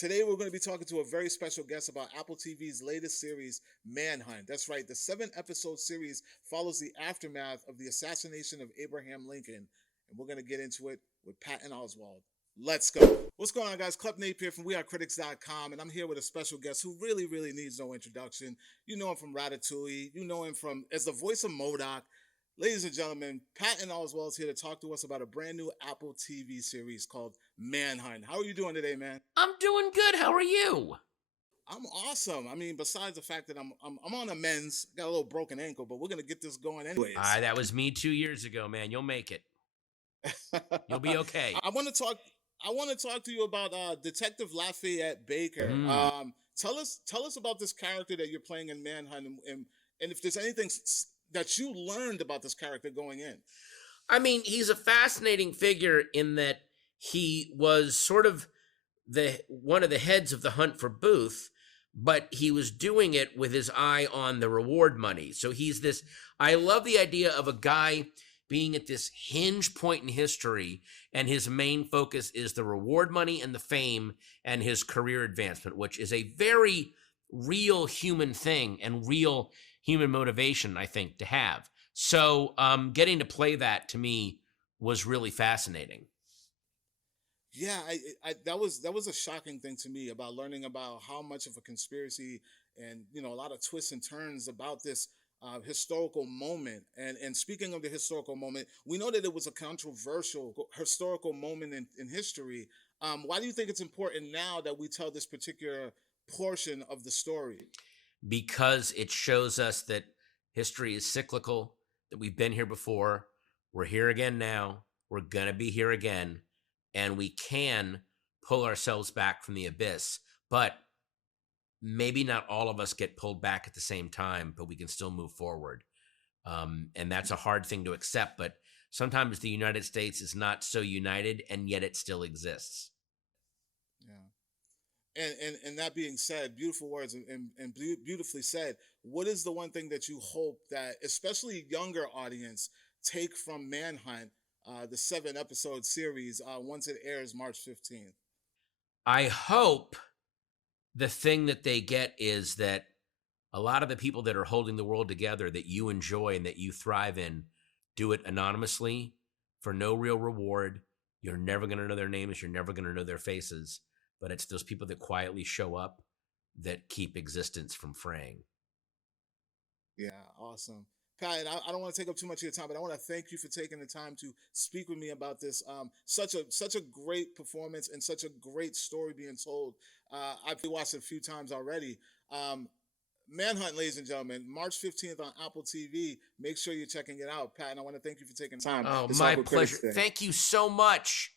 Today, we're going to be talking to a very special guest about Apple TV's latest series, Manhunt. That's right, the 7-episode series follows the aftermath of the assassination of Abraham Lincoln, and we're going to get into it with Patton Oswalt. Let's go. What's going on, guys? Klep Napier from CritiX.com, and I'm here with a special guest who really needs no introduction. You know him from Ratatouille. You know him from as the voice of MODOK. Ladies and gentlemen, Patton Oswalt is here to talk to us about a brand new Apple TV series called Manhunt. How are you doing today, man? I'm doing good. How are you? I'm awesome. I mean, besides the fact that I'm on a men's, got a little broken ankle, but we're gonna get this going anyways. That was me 2 years ago, man. You'll make it. You'll be okay. I want to talk to you about Detective Lafayette Baker. Tell us about this character that you're playing in Manhunt, and if there's anything that you learned about this character going in. I mean, he's a fascinating figure in that he was sort of one of the heads of the hunt for Booth, but he was doing it with his eye on the reward money. So he's this, I love the idea of a guy being at this hinge point in history, and his main focus is the reward money and the fame and his career advancement, which is a very real human thing and real human motivation, I think, to have. So getting to play that, to me, was really fascinating. Yeah, that was a shocking thing to me about learning about how much of a conspiracy and, a lot of twists and turns about this historical moment. And speaking of the historical moment, we know that it was a controversial historical moment in history. Why do you think it's important now that we tell this particular portion of the story? Because it shows us that history is cyclical, that we've been here before, we're here again now, we're going to be here again, and we can pull ourselves back from the abyss. But maybe not all of us get pulled back at the same time, but we can still move forward. And that's a hard thing to accept, but sometimes the United States is not so united, and yet it still exists. Yeah. And that being said, beautiful words and beautifully said. What is the one thing that you hope that especially younger audience take from Manhunt, the 7-episode series, once it airs March 15th? I hope the thing that they get is that a lot of the people that are holding the world together that you enjoy and that you thrive in do it anonymously for no real reward. You're never going to know their names. You're never going to know their faces. But it's those people that quietly show up that keep existence from fraying. Yeah, awesome. Pat, I don't want to take up too much of your time, but I want to thank you for taking the time to speak with me about this. Such a great performance and such a great story being told. I've watched it a few times already. Manhunt, ladies and gentlemen, March 15th on Apple TV. Make sure you're checking it out. Pat, and I want to thank you for taking the time. Oh, my pleasure. Thank you so much.